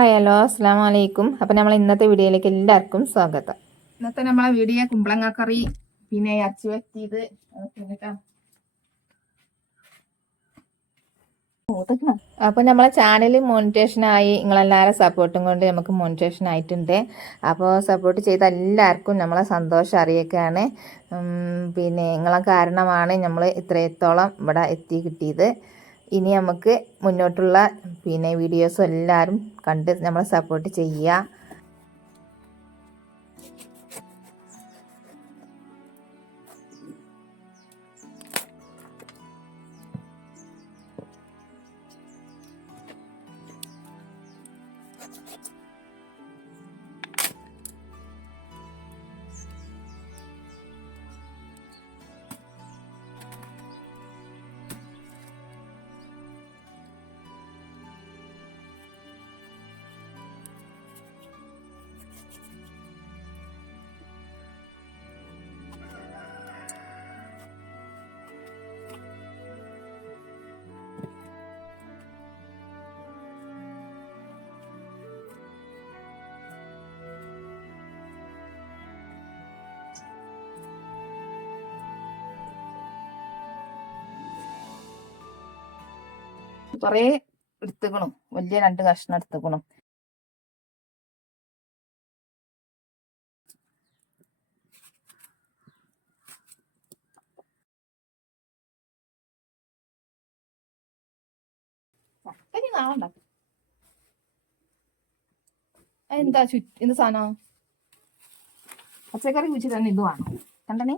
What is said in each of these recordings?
Hi hello അസ്സാം വലൈക്കും. അപ്പം നമ്മൾ ഇന്നത്തെ വീഡിയോയിലേക്ക് എല്ലാവർക്കും സ്വാഗതം. ഇന്നത്തെ നമ്മളെ വീഡിയോ കുമ്പളങ്ങ കറി പിന്നെ ഇറച്ചി വറ്റിയത് അപ്പോൾ നമ്മളെ ചാനൽ മോണിറ്റേഷനായി നിങ്ങളെല്ലാവരും സപ്പോർട്ടും കൊണ്ട് നമുക്ക് മോണിറ്റേഷൻ ആയിട്ടുണ്ട്. അപ്പോൾ സപ്പോർട്ട് ചെയ്ത എല്ലാവർക്കും നമ്മളെ സന്തോഷം അറിയിക്കുകയാണ്. പിന്നെ നിങ്ങളെ കാരണമാണ് നമ്മൾ ഇത്രത്തോളം ഇവിടെ എത്തി കിട്ടിയത്. ഇനി നമുക്ക് മുന്നോട്ടുള്ള വീഡിയോസും എല്ലാവരും കണ്ട് നമ്മളെ സപ്പോർട്ട് ചെയ്യുക. കുറേ എടുത്തുക്കണം, വലിയ 2 കഷ്ണം എടുത്തുക്കണം. എന്താ എന്ത് സാധനം പച്ചക്കറി കുഴിച്ച് തന്നെ ഇത് വേണം കണ്ടനെ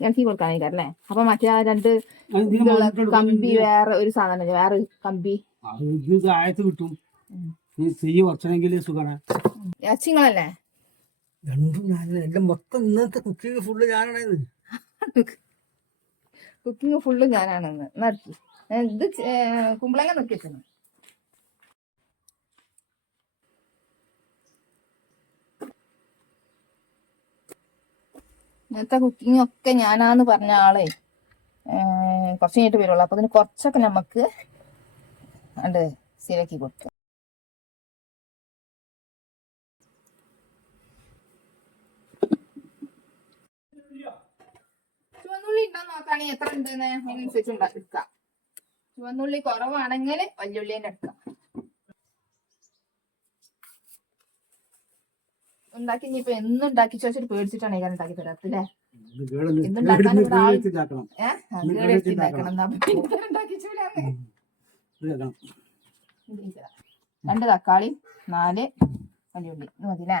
ഇറക്കി കൊടുക്കാനല്ലേ. അപ്പൊ മറ്റേ ആ 2 കമ്പി വേറെ ഒരു സാധനം, വേറെ കമ്പി കിട്ടും. ഇറച്ചിങ്ങളല്ലേ രണ്ടും ഞാനെല്ലാം മൊത്തം ഇന്നത്തെ കുക്കിംഗ് ഫുള്ള് ഞാനാണ്. കുക്കിംഗ് ഫുള്ള് ഞാനാണെന്ന് നടത്തി. ഇത് കുമ്പളങ്ങ നോക്കിക്കുന്നു. ഇന്നത്തെ കുക്കിംഗ് ഒക്കെ ഞാനാന്ന് പറഞ്ഞ ആളെ കുറച്ച് കഴിഞ്ഞിട്ട് വരുള്ളൂ. അപ്പൊ അതിന് കുറച്ചൊക്കെ നമുക്ക് അത് ശരിയാക്കി കൊടുക്കാം. ചുവന്നുള്ളി ഉണ്ടാന്ന് നോക്കുകയാണെങ്കിൽ എത്ര ഉണ്ടെന്ന് അതിനനുസരിച്ച് എടുക്കാം. ചുവന്നുള്ളി കുറവാണെങ്കിൽ വല്യുള്ളി തന്നെ എടുക്കാം. ഉണ്ടാക്കി ഇനിയിപ്പോ എന്നും ഉണ്ടാക്കി ചോദിച്ചിട്ട് പേടിച്ചിട്ടാണ് ഞാൻ ഉണ്ടാക്കി തരാത്തില്ലേ. രണ്ട് തക്കാളി 4 വല്യുള്ളി മതില്ലേ.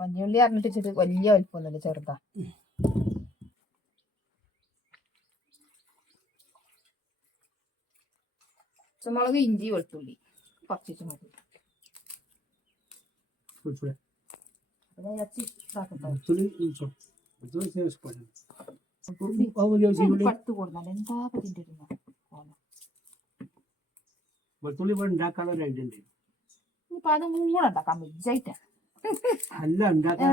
വല്യുള്ളി അറിഞ്ഞിട്ട് വലിയ വലിപ്പൊന്നുമില്ല, ചെറുതാ. പച്ചമുളക്, ഇഞ്ചി, വെളുത്തുള്ളി കുറച്ചിട്ട് മതി. വെളുത്തുള്ളി ഉണ്ടാക്കാനുള്ള ഐഡിയ ഉണ്ട്. ഇനിയിപ്പൊ അത് കൂടെ ഉണ്ടാക്കാൻ വിജയിട്ട അല്ല ഉണ്ടാക്കാൻ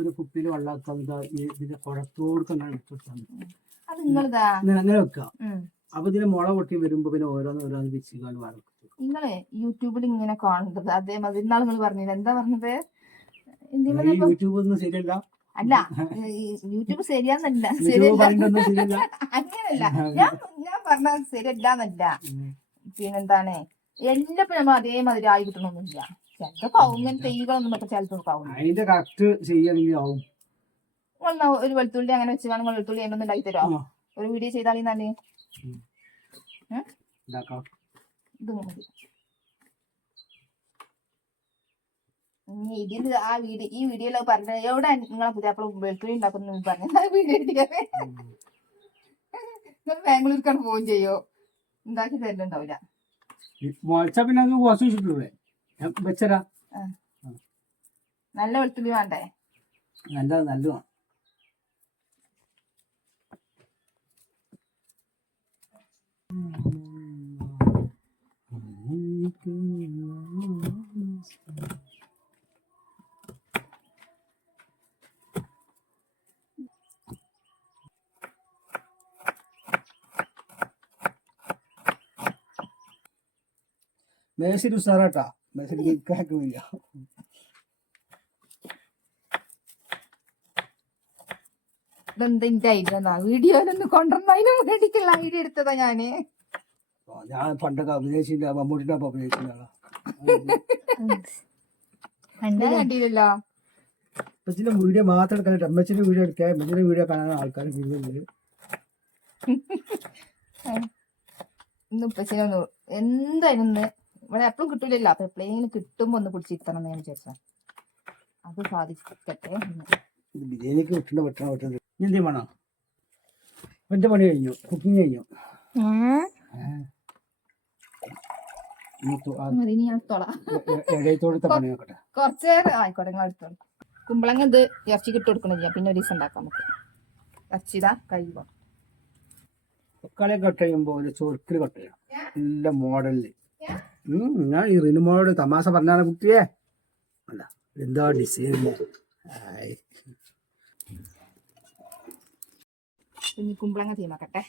ഒരു കുപ്പിയിൽ വെള്ളാക്കാൻ ഇതിന്റെ കുടത്തോടുക്കാൻ അത് നിങ്ങളിതാ അങ്ങനെ വെക്കുക. അപ്പൊ ഇതിന് മുള പൊട്ടി വരുമ്പോ പിന്നെ ഓരോന്ന് വെച്ചാൽ വറക്കും. നിങ്ങള് യൂട്യൂബിൽ ഇങ്ങനെ കാണുന്നത് അതേമാതിരി ഇന്നാൾ നിങ്ങൾ പറഞ്ഞില്ല, എന്താ പറഞ്ഞത്? യൂട്യൂബ് ഒന്നും ശരിയല്ല. അല്ല, യൂട്യൂബ് ശരിയാന്നല്ല, അങ്ങനല്ല ഞാൻ പറഞ്ഞത് ശരിയല്ലാന്നല്ല. പിന്നെന്താണ്, എല്ലാം നമ്മൾ അതേമാതിരി ആയി കിട്ടണമെന്നില്ല. ചിലപ്പോ ഇങ്ങനെ തെയ്യകളൊന്നും പറ്റും, ചിലപ്പോ അതിന്റെ കറക്റ്റ് ചെയ്യണമെങ്കിൽ ആവും. ഒരു വെളുത്തുള്ളി അങ്ങനെ വെച്ച് കാണുമ്പോൾ വെളുത്തുള്ളി എന്നൊന്നും ഉണ്ടാക്കി തരുമോ? ഒരു വീഡിയോ ചെയ്താലേ തന്നെ ഇത് മതി. ഇതിൽ ഈ വീഡിയോയിലോ പറഞ്ഞ എവിടെ നിങ്ങളെ പുതിയപ്പോൾ വെളുത്തുള്ളി ഉണ്ടാക്കുന്നു പറഞ്ഞ വീഡിയോ ബാംഗ്ലൂർക്കാണ് പോവുകയും ചെയ്യോ, ഉണ്ടാക്കി തരുന്നുണ്ടാവില്ല. നല്ല വെളുത്തുള്ളി വേണ്ടേ? നല്ല മേശരി ഉസാറാട്ടാ, മേശരി കേൾക്കുന്നില്ല. ഇതെന്തിന്റെ ഐഡിയ വീഡിയോയിലൊന്ന് കൊണ്ടുവന്നതിന് വേണ്ടിയിട്ടുള്ള ഐഡിയ എടുത്തതാ ഞാന്. ഞാൻ പണ്ടൊക്കെ അഭിനയിച്ചില്ല, മമ്മൂട്ടിന്റെ ഒപ്പം അഭിനയിച്ചില്ല. ഞാൻ കണ്ടില്ലല്ലോ. അമ്മച്ചിന്റെ വീഡിയോ മാത്രം എടുക്കാൻ, അമ്മച്ചിന്റെ വീഡിയോ എടുക്കാൻ, അമ്മച്ചിന്റെ വീഡിയോ കാണാൻ ആൾക്കാർ കൂടുതൽ. ഇന്ന് ഉപ്പച്ചിനൊന്ന് എന്തായാലും ഇന്ന് ഇവിടെ എപ്പോഴും കിട്ടൂലല്ലോ, അപ്പൊ എപ്പോഴെങ്കിലും കിട്ടുമ്പോ ഒന്ന് പിടിച്ചിരുത്തണം എന്ന് ഞാൻ വിചാരിച്ച. അത് സാധിക്കട്ടെ. ബിരിയാണിക്ക് വെട്ടണം. എന്ത് വേണം? എന്റെ പണി കഴിഞ്ഞു, കുക്കിംഗ് കഴിഞ്ഞു. ഇനി ഞാൻ എടുത്തോളാം. ഇടയത്തോടത്തെ പണി നോക്കട്ടെ. കുറച്ചു നേരം ആയിക്കോട്ടെ, നിങ്ങൾ എടുത്തോളൂ. കുമ്പളങ്ങ ഇത് ഇറച്ചിക്ക് ഇട്ട് കൊടുക്കണില്ല, പിന്നെ ഒരു ദിവസം ഉണ്ടാക്കാം നമുക്ക്. ഇറച്ചിതാ കഴിയുമ്പോ തക്കാളി കട്ട് ചെയ്യുമ്പോ ഒരു ചൊറുക്കിൽ കട്ട് ചെയ്യണം, നല്ല മോഡലില്. ഞാൻ ഈ റിനുമോളോട് തമാശ പറഞ്ഞാണ് കുട്ടിയെ. അല്ല, എന്താ ഡിസൈൻ. ഇനി കുമ്പളങ്ങ തീമാക്കട്ടെ.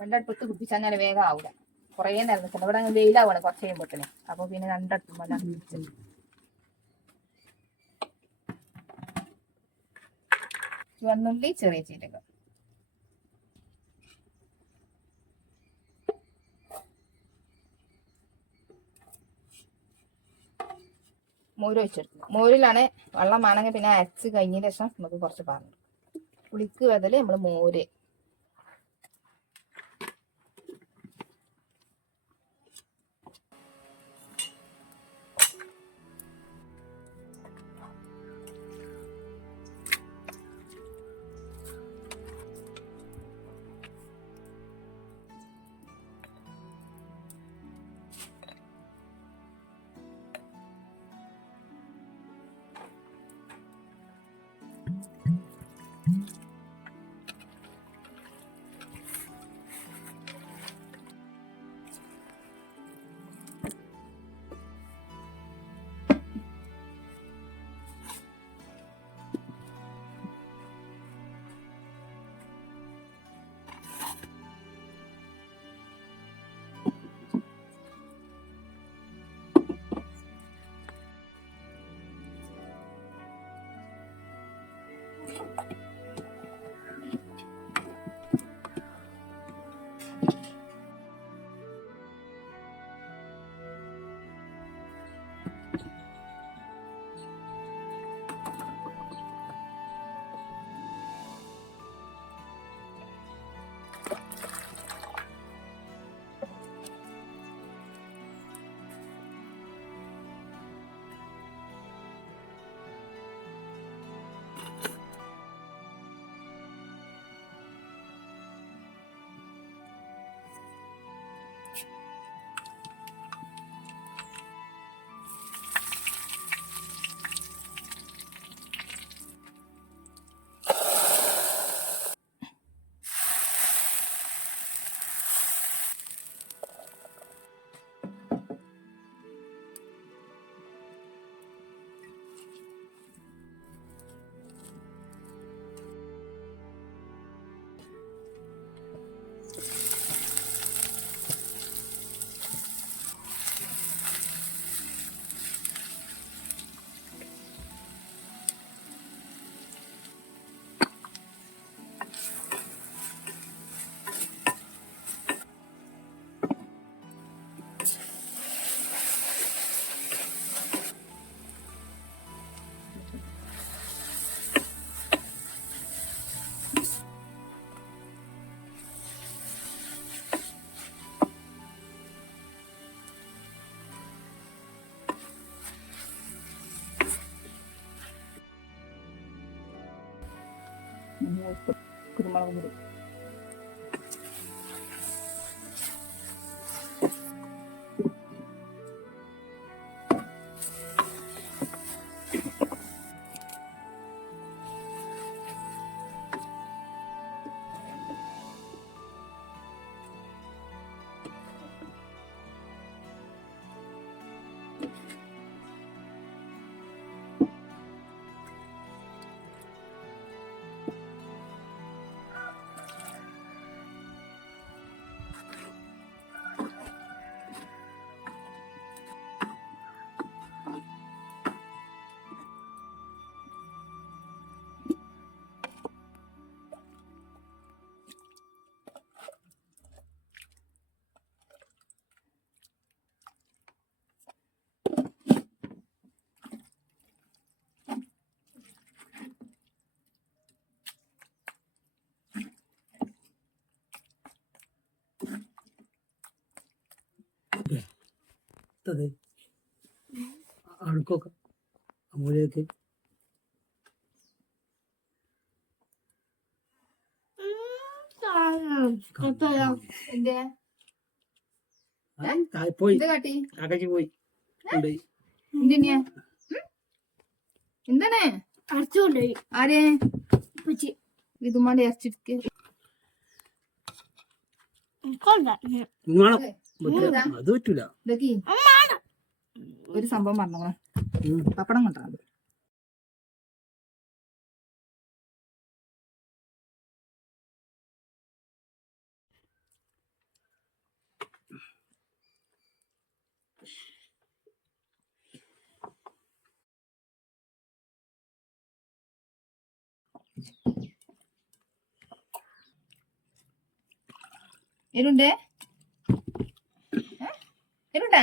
രണ്ടടുപ്പത്ത് കുടിപ്പിച്ചാൽ ഞാൻ വേഗം ആവൂല, കുറേ നേരം നിൽക്കണം. ഇവിടെ വെയിലാവാണ് കുറച്ച് കഴിയുമ്പോഴത്തേന്. അപ്പൊ പിന്നെ രണ്ടടുപ്പം ചുവന്നുള്ളി, ചെറിയ ജീരകം, മോര് ഒഴിച്ചെടുക്കുക. മോരിലാണ് വെള്ളം വേണമെങ്കിൽ പിന്നെ അരച്ച് കഴിഞ്ഞതിന് ശേഷം നമുക്ക് കുറച്ച് പറഞ്ഞു. പുളിക്ക് ബദല് നമ്മൾ മോര്. കുരുമുളക് പൊടി, അടുക്കൊക്കെ അമൂലേക്ക് എന്തേ പോയി എന്ത് കാട്ടി കാക്കച്ചി പോയി കൊണ്ടുപോയി എന്തിനാ എന്താണ് അടച്ചുകൊണ്ടുപോയി ആരെ ഇതുമാണ്ട് ഇറച്ചിട്ട് നിങ്ങളെ അത് പറ്റൂല ഇതൊക്കെ ഒരു സംഭവം പറഞ്ഞോ പപ്പടം കൊണ്ടാണ് എരുണ്ടേ എരുണ്ടാ